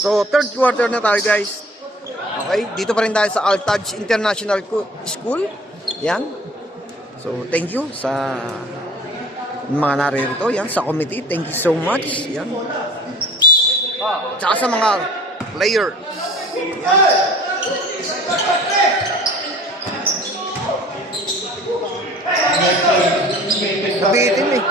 So, third quarter na tayo, guys. Okay, dito pa rin tayo sa Altaj International School. Yan. So, thank you sa mga naririto. Yan, sa committee. Thank you so much. Yan. Tsaka sa mga players. Yan. Nabitin eh.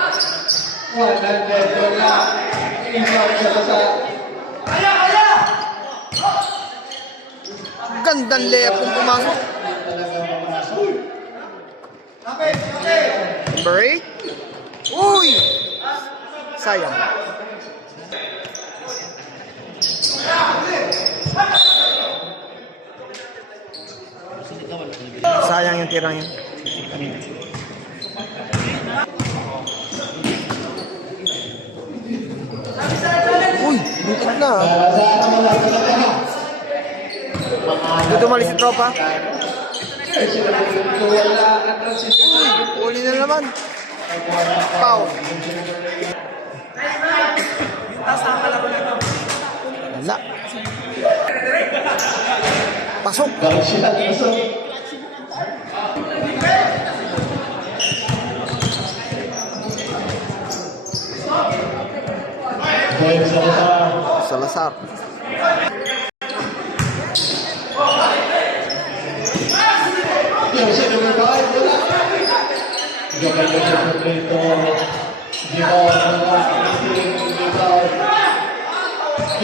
Gandang layup kung pumasok. Break. Uy! Sayang. Sayang yung tirang yun. Uy! Buntik na. Dito mali si tropa. Uy! Uli na naman. Pau. Wala. Pasok. Salazar.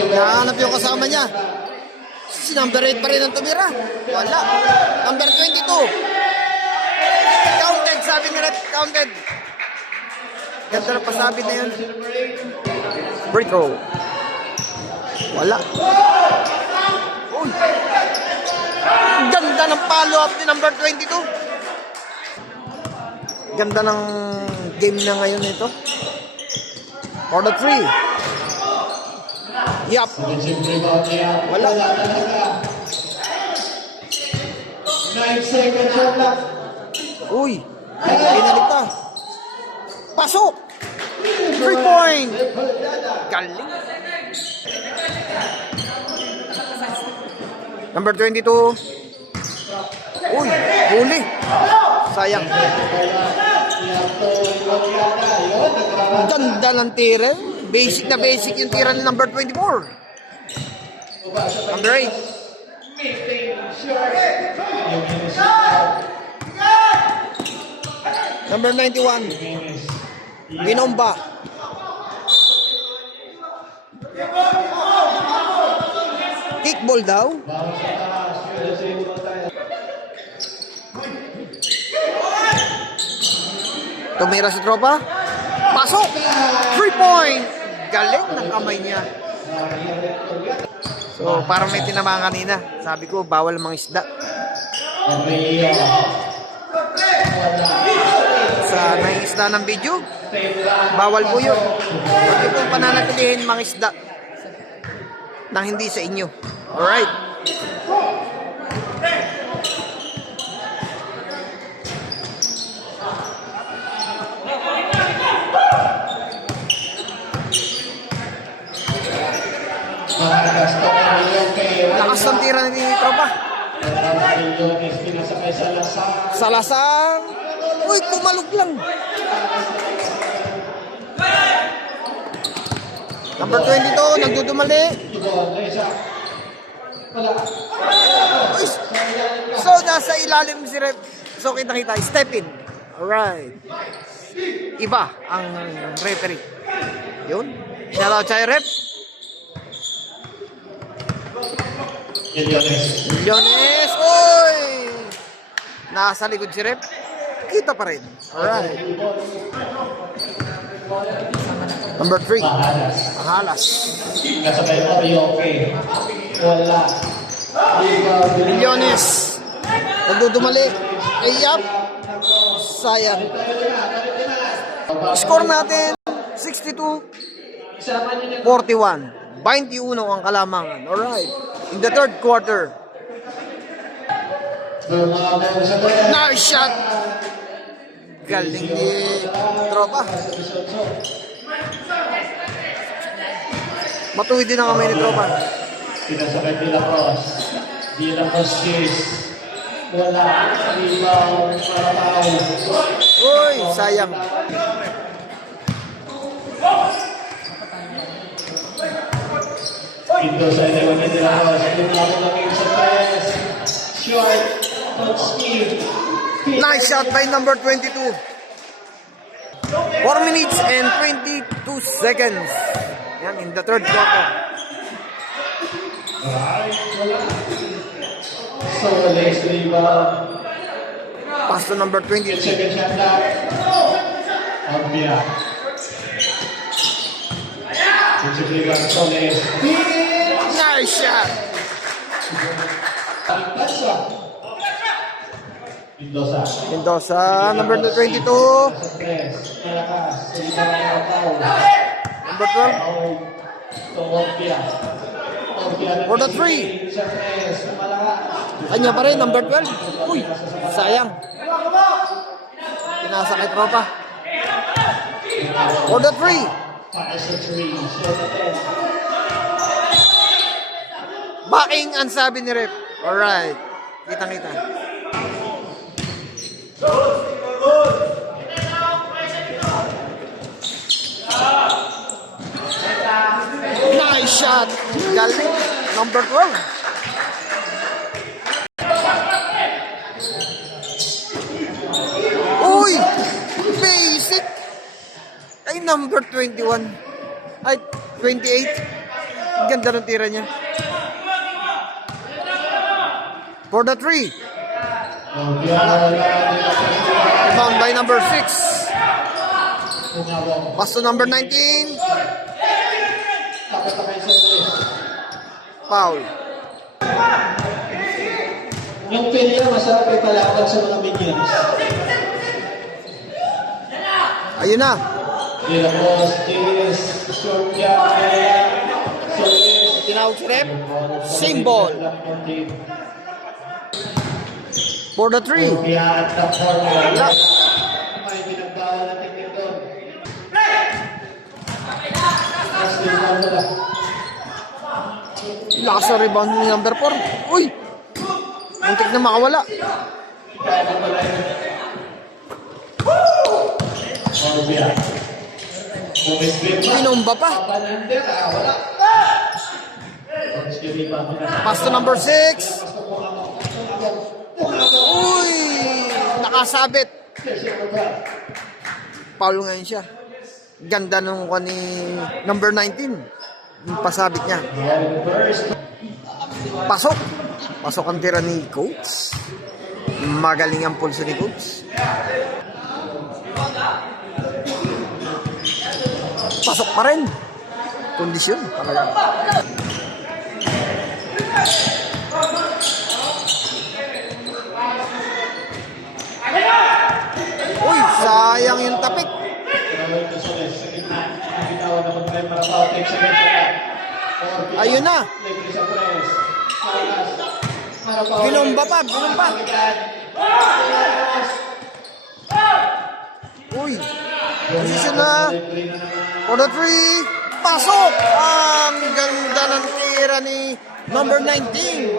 Nahanap yung kasama niya. Si number 8 pa rin ang tumira. Wala. Number 22. Counted, sabi nila, counted. Ganda na pasabit na yun. Break roll. Wala. Uy. Ganda ng follow-up ni number 22. Ganda ng game na ngayon ito. For the 3. Yup. Wala. 9 seconds shot lang. Uy. Binalik pa. Pasok. 3 point. Galing. Number 22. Uy. Huli. Sayang. Ganda ng tira. Basic na basic yung tira ni number 24. Number 8. Number 91. Binomba. Kickball daw. Tumira si tropa. Pasok! 3 point! Galing ng kamay niya. So, parang may tinamaan kanina. Sabi ko, bawal mga isda. Sa nangisda ng video, bawal po yun. Huwag niyo pong pananatilihin mga isda nang hindi sa inyo. Alright. Lakas ng tira ni tropa. Salazar. Uy, tumalog lang. Number 22, nagdudumali. Uy. So, nasa ilalim si ref. So, kita-kita. Step in. Alright. Iba ang referee. Yun. Shout out sa ref. Milyones. Uy! Nasa likod si ref. Kita pa rin. Alright. Number 3. Mahalas. Kasabay mo, okay. Wala. Milyones. Nagdudumali. Ayap. Sayang. Score natin 62-41. 21 ang kalamangan. Alright. In the third quarter. Nice shot. Galing ni tropa. Matuwid din ang kamay ni Tropa. Pinasakay Dela Cruz. Dela Cruz kiss. Wala. Rebound. Marapao. Uy, sayang. Ito sa elewan ni Dela Cruz. Lumabot ang game sa press. Short. Touchski. Nice shot by number 22. 4 minutes and 22 seconds. Yan, in the third quarter. So, next rebound. Pass to number 23. Second shot clock. Albia. Second rebound. Soles. Nice shot. Pasa. Mendoza. Mendoza, number 22. Sa press. Malakas. Rebound. Marapao. Number 12. To Albia. For the three. Sa press. Malakas. Kanya pa rin, number 12. Uy, sayang. Pinasa kay Tropa. For the three. Para sa three. So, the 10. Backing ang sabi ni Rep. Alright. Kitang-kita. Nice shot. Galing. Number 12. Uy! Basic. Ay, number 21. Ay, 28. Ganda ng tira niya. For the three. Albia. Found by number 6. Pass to number 19. Takot-takay sa press. Foul. Yung Kenya, masarap ipalaban sa mga minions. Ayun na. Dela Cruz, kiss. Short jump. Soles. Tinawag si Rep. Same ball. For the three. Albia at the corner. Yeah. May pinagbawa na technique doon. Last rebound na lang. Lakas sa rebound ni number 4. Uy! Muntik na makawala. Albia. Bumibig pa. Inomba pa. Panander, wala. Pass to number 6. Uy! Nakasabit. Foul ngayon siya. Ganda nung ni number 19. Yung pasabit niya. Pasok. Pasok ang tira ni Coach. Magaling ang pulso ni Coach. Pasok pa rin. Kondisyon. Talaga. Uy, sayang yung tapik. Ayun na. Binomba pa, binomba. Uy, position na. For the three. Pasok. Ang ganda ng tira ni number 19.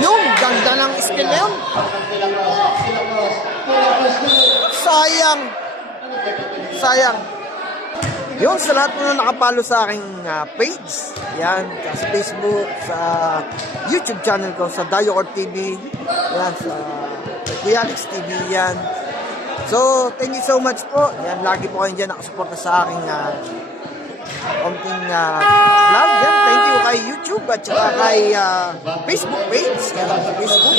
Yung ganda ng skill na yun. Sayang. Sayang. Yun, sa lahat mo na nakapalo sa aking page. Yan, sa Facebook, sa YouTube channel ko, sa Dayo TV. Yan, sa Kuya Alex TV. Yan. So, thank you so much po. Yan, lagi po kayo dyan nakasuporta sa aking konting vlog. Yan, thank you kay YouTube at saka kay Facebook page. Yan, sa Facebook.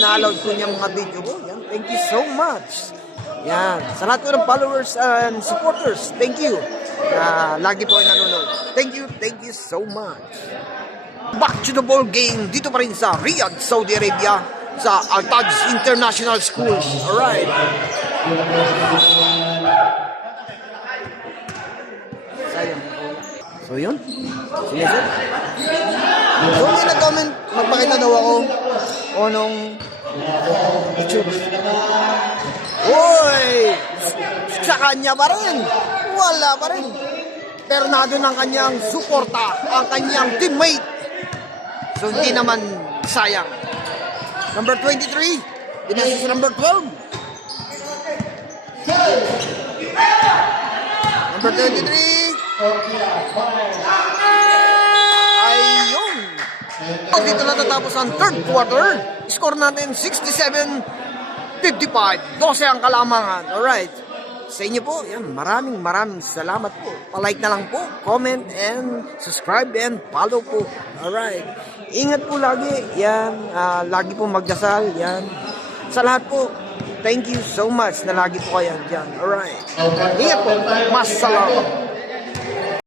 Na-load ko niya mga video ko. Yan, thank you so much. Yan, sa lahat po ng followers and supporters, thank you. Lagi po ay nanonood. Thank you so much. Back to the ball game. Dito pa rin sa Riyadh, Saudi Arabia. Sa Al-Taj International School. Alright. Sayang. So yun. Sineset. So may nag-comment, magpakita daw ako o nung YouTube. Uy! Sa kanya pa rin. wala pa rin. Pero nandun ang kanyang suporta, ang kanyang teammate. So hindi naman sayang. Number 23, pinasa sa number 12. Number 23. Ayun. So, dito na tatapos ang third quarter. Score natin 67-55. 12 ang kalamangan. Alright. Sa inyo po, yan, maraming salamat po. Palike na lang po, comment and subscribe and follow po. Alright. Ingat po lagi. Yan. Lagi po magdasal. Yan. Sa lahat po, thank you so much na lagi po kayo dyan. Alright. Ingat po. Mas salamat.